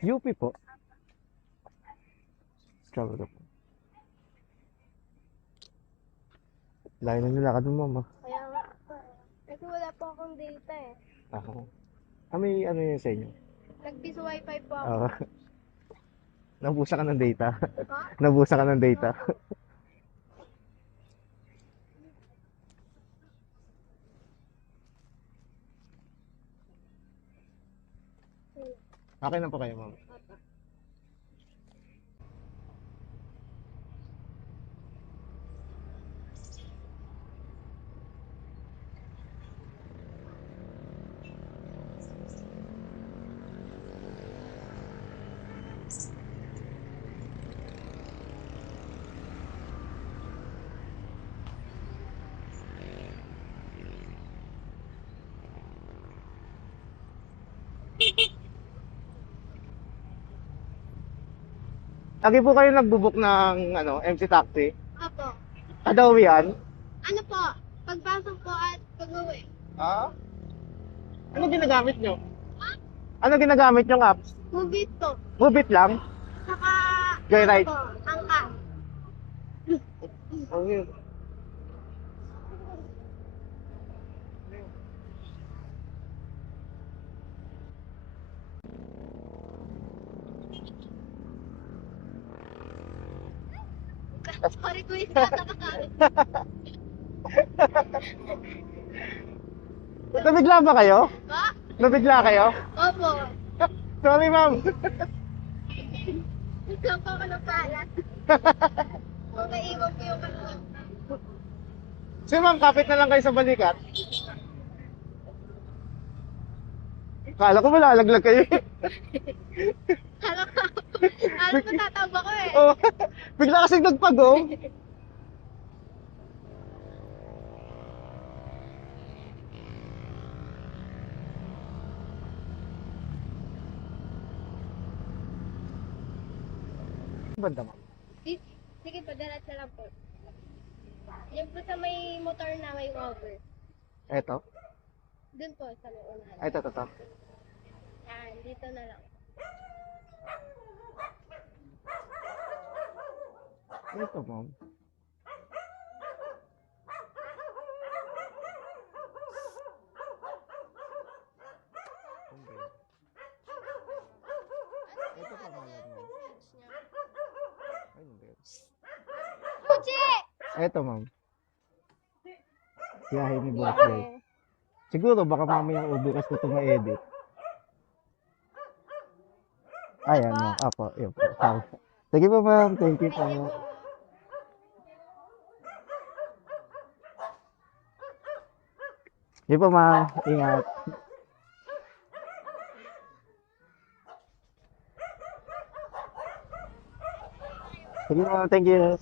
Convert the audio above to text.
UP po. Travel po. Layo na nilakad mo, mama. Kaya nga po eh. Kasi wala po akong data eh. Ako. May ano yun sa inyo? Nag-bis wifi po ako. Ah, nabusa ka ng data. Ha? Nabusa ka ng data. Opo. Akin na po kayo, ma'am. Opo. Lagi po kayo nagbubuk ng MC taxi. Opo. Kada uwian? Ano po? Pagpasok po at pag-uwi. Ah? Ano ginagamit nyo? Ano ginagamit yung apps? Movie po. Move it lang? Saka, Joyride? ano po, angka. Okay. Sorry ko yung nakakakawin. Nabigla ba kayo? Ha? Nabigla kayo? Opo. Sorry, ma'am. Ikaw po ako ng palat. Kung naiwan ko yung ano. Si ma'am, kapit na lang kayo sa balikat. Kala ko malalaglag kayo. Hala ka. Ano pa tatawag ko eh. Oh, bigla kasing nagpag-oh. Banda, ma'am. Sige po, darat na lang po. Yan po sa may motor na may over. Eto. Doon po sa may unahan. Ito. Yan, dito na lang. Ito, ma'am. Ito pa, ma'am. Fuji! Ito, ma'am. Biyahe ni Boss Boy. Siguro, baka mamaya bukas ko ito ma-edit. Ayan, ma'am. Apo, yun po. Sige po, ma'am. Thank you po. Sige po, ma'am. Ingat. Sige, ma'am. Thank you.